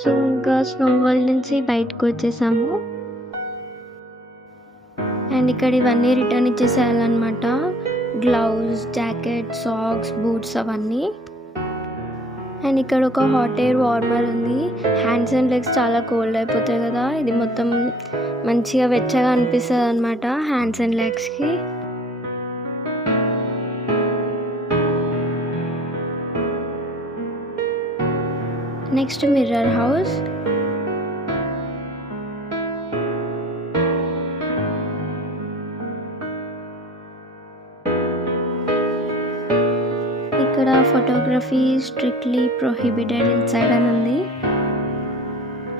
సో ఇంకా snow world నుంచి బయటకు వచ్చేసాము. అండ్ ఇక్కడ ఇవన్నీ రిటర్న్ ఇచ్చేసేయాలన్నమాట. గ్లౌస్, జాకెట్, సాక్స్, బూట్స్ అవన్నీ. అండ్ ఇక్కడ ఒక హాట్ ఎయిర్ వార్మర్ ఉంది. హ్యాండ్స్ అండ్ లెగ్స్ చాలా కోల్డ్ అయిపోతాయి కదా, ఇది మొత్తం మంచిగా వెచ్చగా అనిపిస్తుంది అనమాట హ్యాండ్స్ అండ్ లెగ్స్కి. Next mirror house. ఇక్కడ ఫోటోగ్రఫీ స్ట్రిక్ట్లీ ప్రొహిబిటెడ్ ఇన్సైడ్ అని ఉంది.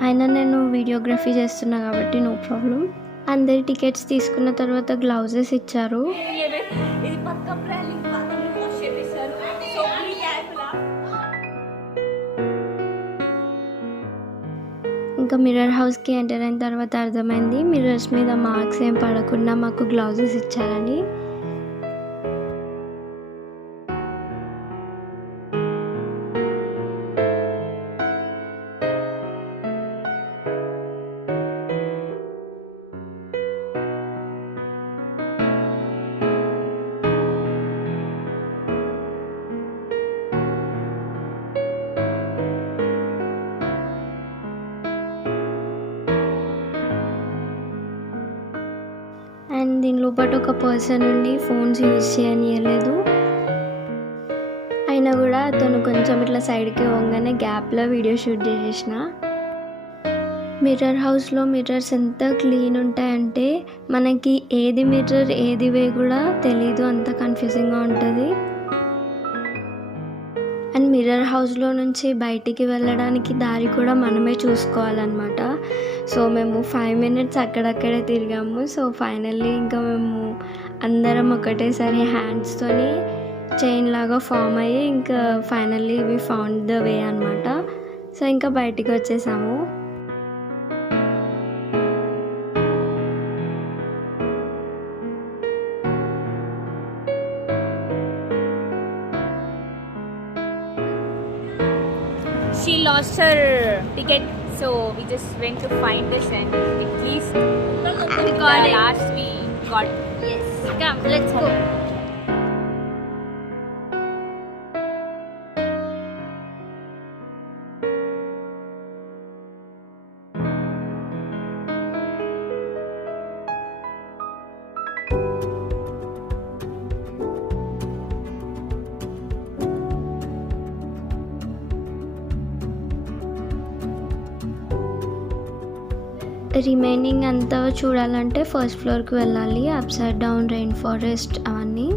అయినా నేను వీడియోగ్రఫీ చేస్తున్నా కాబట్టి నో ప్రాబ్లం. అందరి టికెట్స్ తీసుకున్న తర్వాత గ్లౌజెస్ ఇచ్చారు. ఇంకా మిర్రర్ హౌస్కి ఎంటర్ అయిన తర్వాత అర్థమైంది మిర్రర్స్ మీద మార్క్స్ ఏం పడకుండా మాకు గ్లౌజెస్ ఇచ్చారని. అండ్ దీని లోపల ఒక పర్సన్ ఉండి ఫోన్స్ యూజ్ చేయనియలేదు. అయినా కూడా అతను కొంచెం ఇట్లా సైడ్కి పోగానే గ్యాప్లో వీడియో షూట్ చేసేసిన. మిర్రర్ హౌస్లో మిర్రర్స్ ఎంత క్లీన్ ఉంటాయంటే మనకి ఏది మిర్రర్ ఏది వే కూడా తెలీదు, అంత కన్ఫ్యూజింగ్గా ఉంటుంది. అండ్ మిర్రర్ హౌస్లో నుంచి బయటికి వెళ్ళడానికి దారి కూడా మనమే చూసుకోవాలన్నమాట. సో మేము 5 minutes అక్కడక్కడే తిరిగాము. సో ఫైనల్లీ ఇంకా మేము అందరం ఒకటేసారి హ్యాండ్స్తోని చైన్ లాగా ఫామ్ అయ్యి ఇంకా finally we found the way అనమాట. సో ఇంకా బయటికి వచ్చేసాము. She lost her ticket, so we just went to find us, and at least we got it. Last we got. Yes, come, let's go. Remaining అంతా చూడాలంటే ఫస్ట్ ఫ్లోర్కి వెళ్ళాలి. Upside down rain forest అవన్నీ.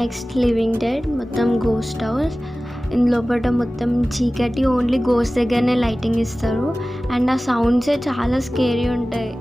Next living dead, మొత్తం ghost house. ఇందులోపట మొత్తం చీకటి, only ghost దగ్గరనే లైటింగ్ ఇస్తారు. అండ్ ఆ సౌండ్సే చాలా స్కేరీ ఉంటాయి.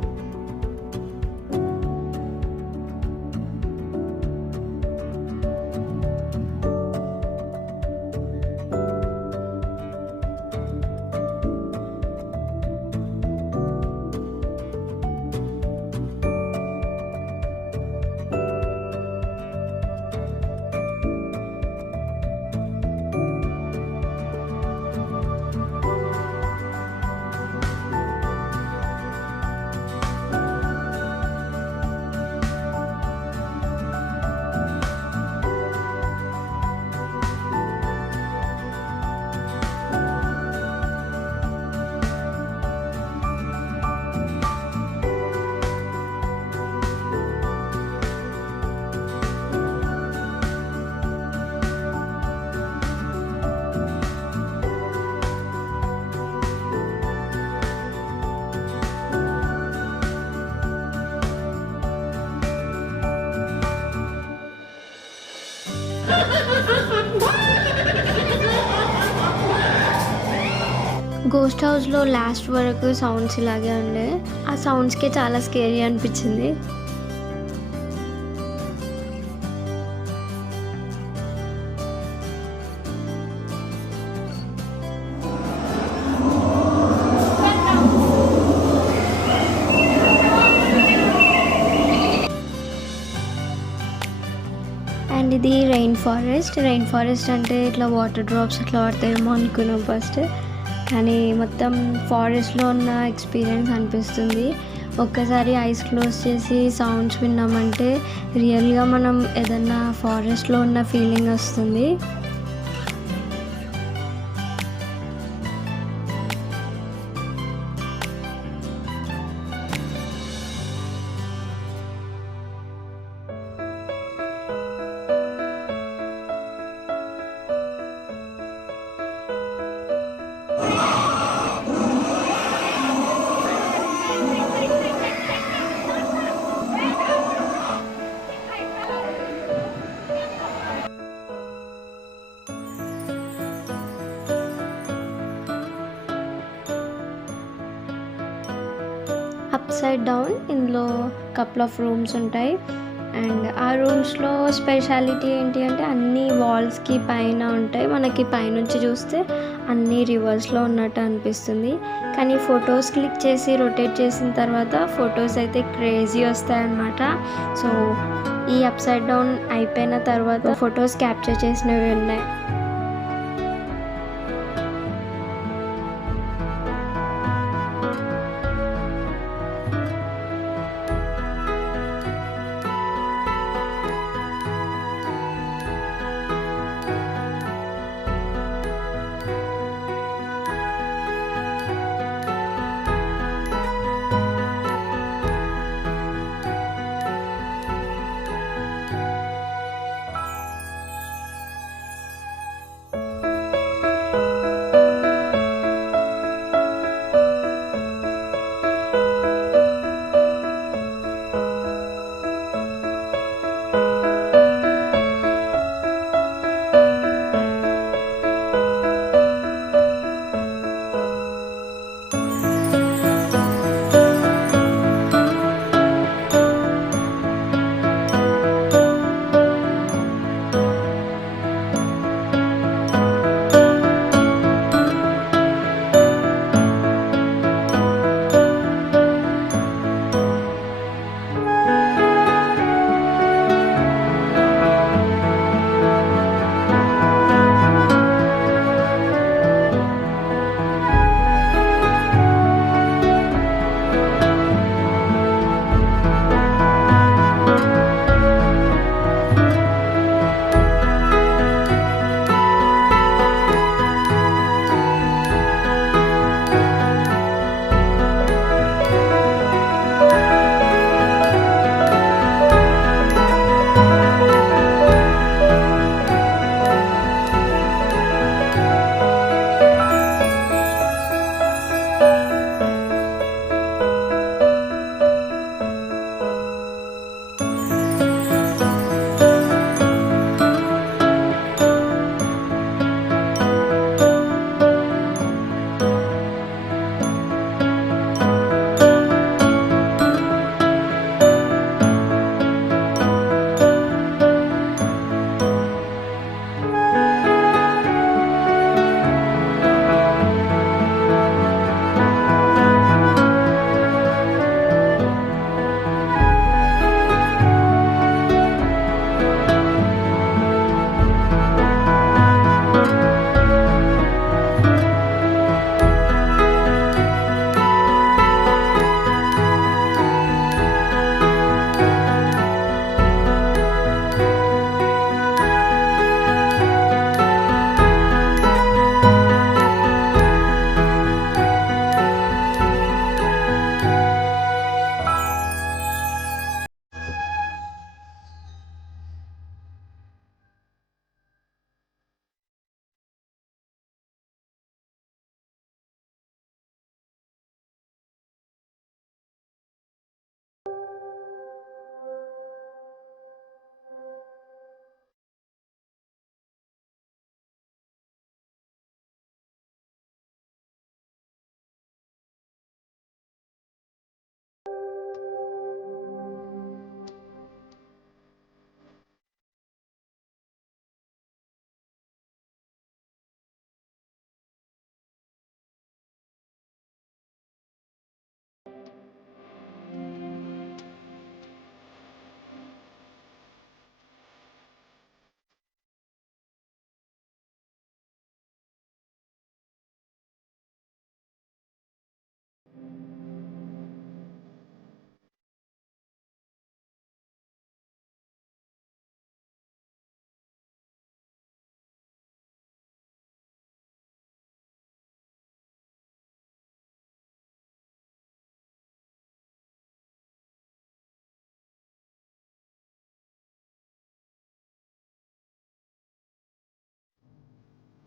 గోస్ట్ హౌస్లో లాస్ట్ వరకు సౌండ్స్ ఇలాగే ఉండే. ఆ సౌండ్స్కే చాలా స్కేరీ అనిపించింది. అండ్ ఇది రెయిన్ ఫారెస్ట్ అంటే ఇట్లా వాటర్ డ్రాప్స్ అట్లా పడతాయేమో అనుకున్నాం ఫస్ట్, కానీ మొత్తం ఫారెస్ట్లో ఉన్న ఎక్స్పీరియన్స్ అనిపిస్తుంది. ఒక్కసారి ఐస్ క్లోజ్ చేసి సౌండ్స్ విన్నామంటే రియల్గా మనం ఏదన్నా ఫారెస్ట్లో ఉన్న ఫీలింగ్ వస్తుంది. అప్ సైడ్ డౌన్ ఇందులో కపుల్ ఆఫ్ రూమ్స్ ఉంటాయి. అండ్ ఆ రూమ్స్లో స్పెషాలిటీ ఏంటి అంటే అన్ని వాల్స్కి పైన ఉంటాయి. మనకి పైనుంచి చూస్తే అన్ని రివర్స్లో ఉన్నట్టు అనిపిస్తుంది. కానీ ఫొటోస్ క్లిక్ చేసి రొటేట్ చేసిన తర్వాత ఫొటోస్ అయితే క్రేజీ వస్తాయన్నమాట. సో ఈ అప్ సైడ్ డౌన్ అయిపోయిన తర్వాత ఫొటోస్ క్యాప్చర్ చేసినవి ఉన్నాయి.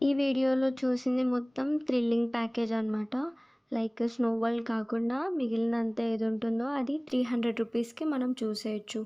ఈ వీడియోలో చూసింది మొత్తం థ్రిల్లింగ్ ప్యాకేజ్ అనమాట. లైక్ స్నో వరల్డ్ కాకుండా మిగిలినంత ఏది ఉంటుందో అది 300 రూపీస్కి మనం చూసేయచ్చు.